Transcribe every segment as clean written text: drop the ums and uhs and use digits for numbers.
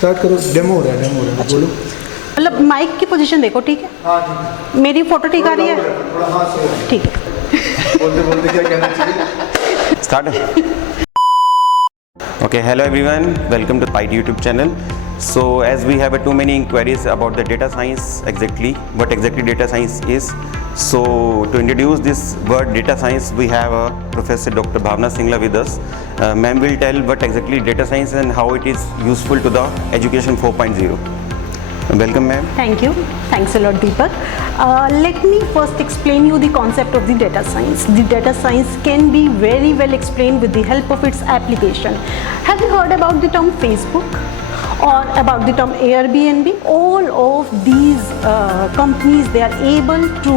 Start करो, demo हो रहा है अच्छा। बोलो। मतलब माइक की पोजीशन देखो, ठीक है? हाँ ठीक है। मेरी फोटो ठीक आ रही है? थोड़ा हाँ से ठीक है। बोलते बोलते क्या कहना चाहिए। Start. Okay, hello everyone. Welcome to PITE YouTube channel. So, as we have too many inquiries about the data science, exactly what exactly data science is. So, to introduce this word data science, we have Professor Dr. Bhavna Singla with us. Ma'am will tell what exactly data science and how it is useful to the education 4.0. Welcome, ma'am. Thank you. Thanks a lot, Deepak. Let me first explain you the concept of the data science. The data science can be very well explained with the help of its application. Have you heard about the term Facebook or about the term Airbnb? All of these companies, they are able to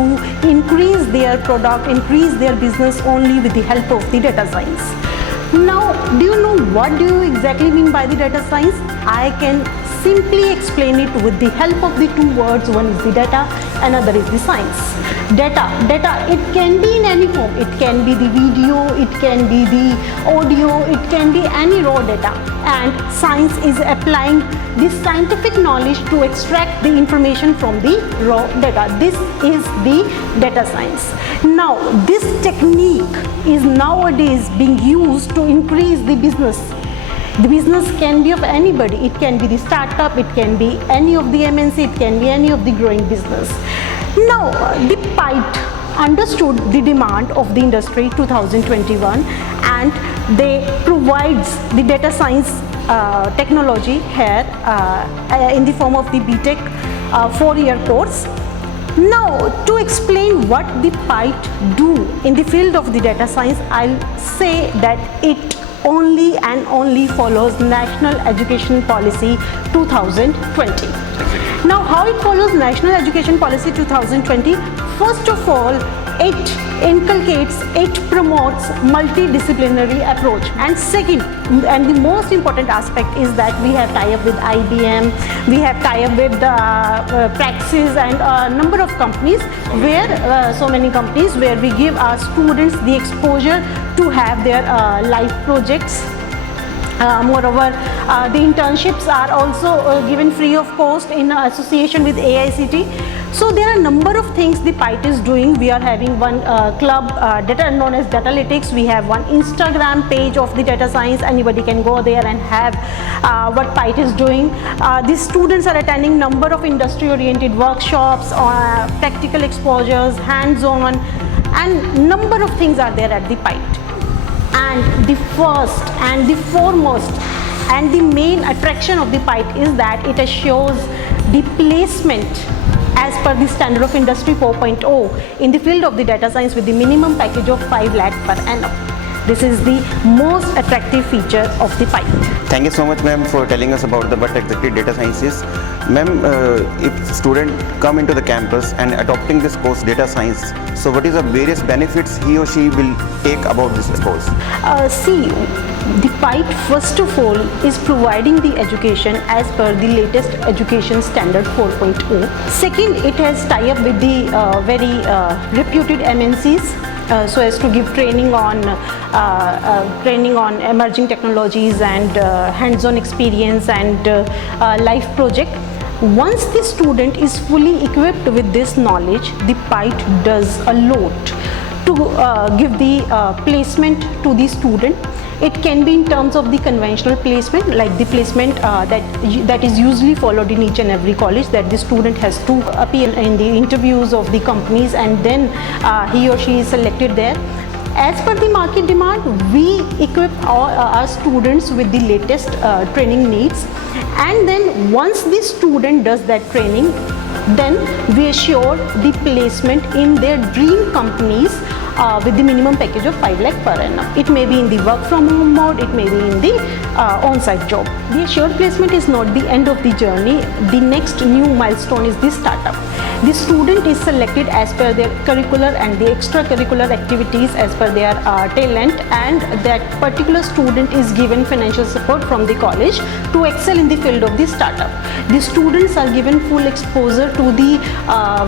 increase their product, increase their business only with the help of the data science. Now, do you know what do you exactly mean by the data science? I can simply explain it with the help of the two words. One is the data, another is the science. Data, it can be in any form. It can be the video, it can be the audio, it can be any raw data. And science is applying this scientific knowledge to extract the information from the raw data. This is the data science. Now, this technique is nowadays being used to increase the business. The business can be of anybody. It can be the startup, it can be any of the MNC, it can be any of the growing business. Now, the PITE understood the demand of the industry 2021 and they provides the data science technology here in the form of the BTech 4-year course. Now, to explain what the PITE do in the field of the data science, I'll say that it only and only follows National Education Policy 2020. Now, how it follows National Education Policy 2020? First of all, it inculcates, it promotes multidisciplinary approach. And second, and the most important aspect is that we have tie-up with IBM, we have tie-up with Praxis and a number of companies where, so many companies where we give our students the exposure to have their live projects. Moreover, the internships are also given free of cost in association with AICT. So there are a number of things the PITE is doing. We are having one club data known as Datalytics. We have one Instagram page of the data science. Anybody can go there and have what PITE is doing. The students are attending number of industry-oriented workshops, practical exposures, hands-on, and number of things are there at the PITE. And the first and the foremost and the main attraction of the PITE is that it assures the placement as per the standard of industry 4.0 in the field of the data science with the minimum package of 5 lakh per annum. This is the most attractive feature of the PITE. Thank you so much, ma'am, for telling us about the what exactly data science is. Ma'am, if student come into the campus and adopting this course data science, so what is the various benefits he or she will take about this course? See, the PITE first of all is providing the education as per the latest education standard 4.0. Second, it has tie-up with the very reputed MNCs. So as to give training on emerging technologies and hands-on experience and life project. Once the student is fully equipped with this knowledge, the PITE does a lot to give the placement to the student. It can be in terms of the conventional placement, like the placement that is usually followed in each and every college, that the student has to appear in the interviews of the companies and then he or she is selected there. As per the market demand, we equip our students with the latest training needs, and then once the student does that training, then we assure the placement in their dream companies with the minimum package of 5 lakh per annum. It may be in the work from home mode, it may be in the on-site job. The assured placement is not the end of the journey. The next new milestone is the startup. The student is selected as per their curricular and the extracurricular activities as per their talent, and that particular student is given financial support from the college to excel in the field of the startup. The students are given full exposure to the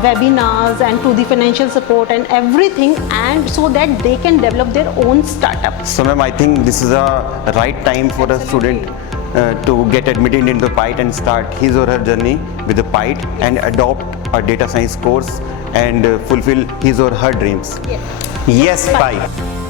webinars and to the financial support and everything, and so that they can develop their own startup. So ma'am, I think this is a right time for a student to get admitted into PITE and start his or her journey with the PITE and adopt a data science course and fulfill his or her dreams. Yes. Yes, PITE.